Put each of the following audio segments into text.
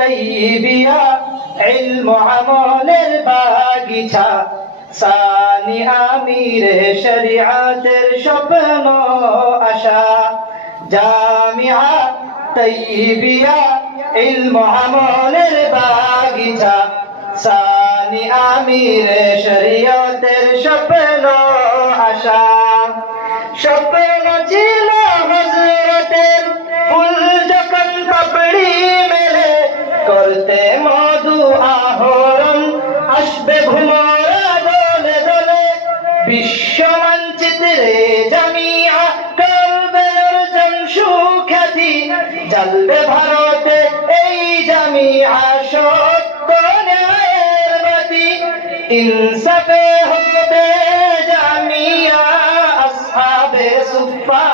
তাইয়িবিয়া ইলম আমলের বাগিচা সানি আমিরে শরিয়াতের স্বপ্ন আশা জামিয়া তাইয়িবিয়া ইলম আমলের বাগিচা সানি আমিরে শরিয়াতের স্বপ্ন আশা স্বপ্ন ছিল হযরতের ফুল যখন পাপড়ি মেলে করতে মধু আহরণ আসবে ভ্রমরা দলে দলে বিশ্ব মানচিত্রে জামিয়া করবে অর্জন সুখ্যাতি জ্বলবে ভারতে এই জামিয়া সত্য ন্যায়ের বাতি ইনসাফে হবে জামিয়া আসহাবে সুফা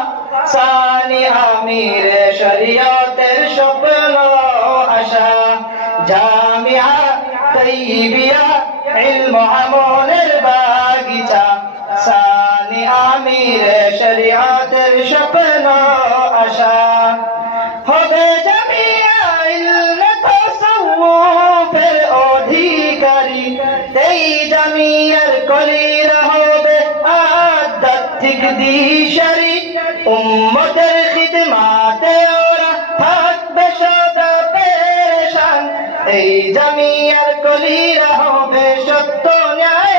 সানি আমিরে শরিয়তের স্বপ্ন আশা জামিয়া তাইয়িবিয়া ইলম আমলের বাগিচা সানি আমিরে শরিয়তের স্বপ্ন আশা হবে জামিয়া ইলম তাসাউফের অধিকারী এই জামিয়ার কলিরা হবে আধ্যাত্মিক দিশারি উম্মতের খিদমাতে ওরা থাকবে সদা পেরেশান এই জামিয়ার কলিরা হবে সত্য ন্যায়